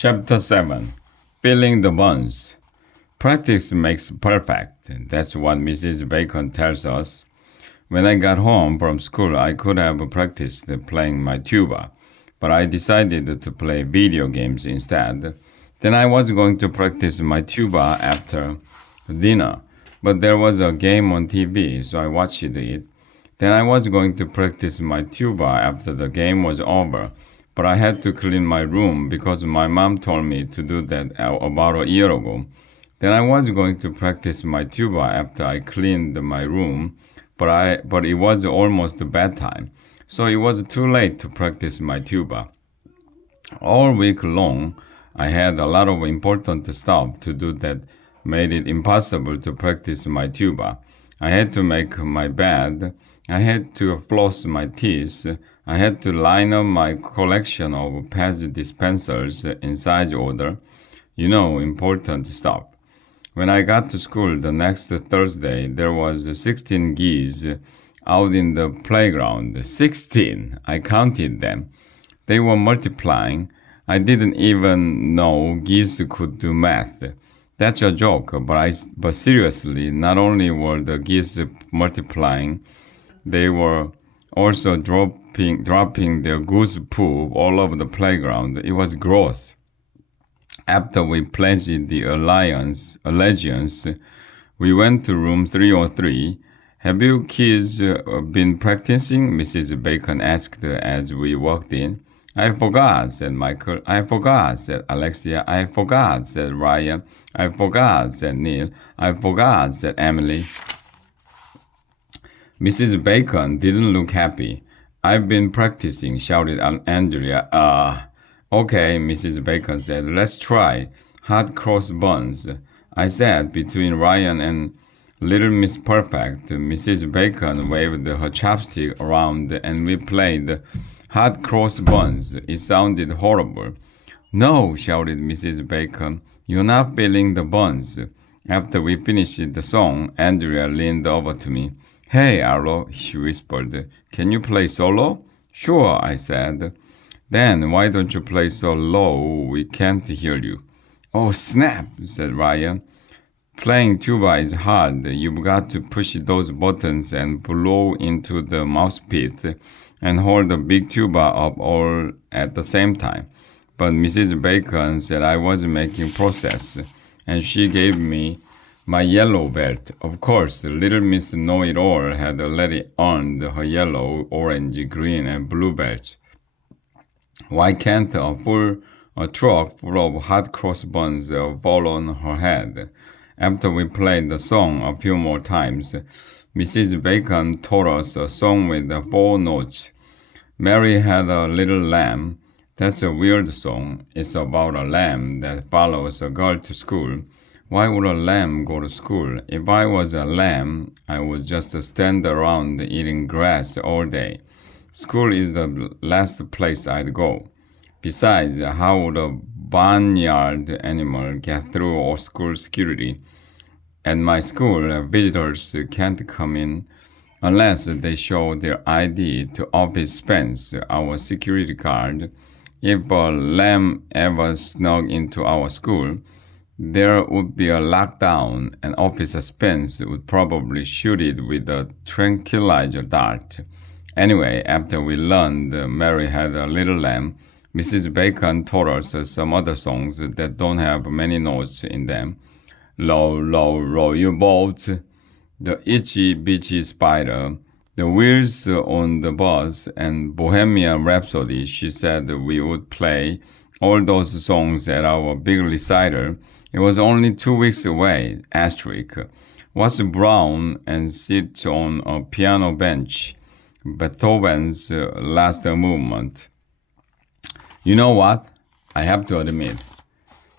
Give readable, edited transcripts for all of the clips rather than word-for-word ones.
Chapter 7. Filling the buns. Practice makes perfect. That's what Mrs. Bacon tells us. When I got home from school, I could have practiced playing my tuba, but I decided to play video games instead. Then I was going to practice my tuba after dinner, but there was a game on TV, so I watched it. Then I was going to practice my tuba after the game was over, but I had to clean my room because my mom told me to do that about a year ago. Then I was going to practice my tuba after I cleaned my room, but it was almost bedtime, so it was too late to practice my tuba. All week long, I had a lot of important stuff to do that made it impossible to practice my tuba. I had to make my bed, I had to floss my teeth, I had to line up my collection of patch dispensers in size order. Important stuff. When I got to school the next Thursday, there was 16 geese out in the playground. 16! I counted them. They were multiplying. I didn't even know geese could do math. That's a joke, but seriously, not only were the geese multiplying, they were also dropping their goose poop all over the playground. It was gross. After we pledged the allegiance, we went to room 303. Have you kids been practicing? Mrs. Bacon asked as we walked in. I forgot, said Michael. I forgot, said Alexia. I forgot, said Ryan. I forgot, said Neil. I forgot, said Emily. Mrs. Bacon didn't look happy. I've been practicing, shouted Andrea. Okay, Mrs. Bacon said. Let's try. Hot cross buns. I sat between Ryan and Little Miss Perfect. Mrs. Bacon waved her chopstick around and we played hot cross buns. It sounded horrible. No, shouted Mrs. Bacon. You're not filling the buns. After we finished the song, Andrea leaned over to me. Hey, Arlo, she whispered. Can you play solo? Sure, I said. Then why don't you play so low we can't hear you? Oh, snap, said Ryan. Playing tuba is hard. You've got to push those buttons and blow into the mouthpiece and hold the big tuba up all at the same time. But Mrs. Bacon said I was making progress, and she gave me my yellow belt. Of course, little Miss Know-It-All had already earned her yellow, orange, green, and blue belts. Why can't a truck full of hot cross buns fall on her head? After we played the song a few more times, Mrs. Bacon taught us a song with 4 notes. Mary had a little lamb. That's a weird song. It's about a lamb that follows a girl to school. Why would a lamb go to school? If I was a lamb, I would just stand around eating grass all day. School is the last place I'd go. Besides, how would a barnyard animal get through all school security? At my school, visitors can't come in unless they show their ID to Officer Spence, our security guard. If a lamb ever snuck into our school, there would be a lockdown, and Officer Spence would probably shoot it with a tranquilizer dart. Anyway, after we learned Mary Had a Little Lamb, Mrs. Bacon taught us some other songs that don't have many notes in them. Low, low, roll your boat, The Itchy Bitchy Spider, The Wheels on the Bus, and Bohemian Rhapsody. She said we would play all those songs at our big recital. It was only 2 weeks away. Asterisk. What's brown and sits on a piano bench? Beethoven's last movement. You know what? I have to admit,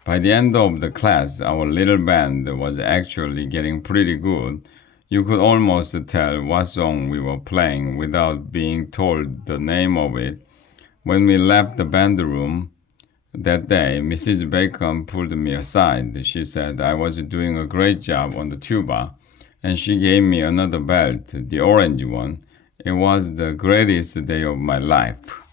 by the end of the class, our little band was actually getting pretty good. You could almost tell what song we were playing without being told the name of it. When we left the band room that day, Mrs. Bacon pulled me aside. She said I was doing a great job on the tuba, and she gave me another belt, the orange one. It was the greatest day of my life.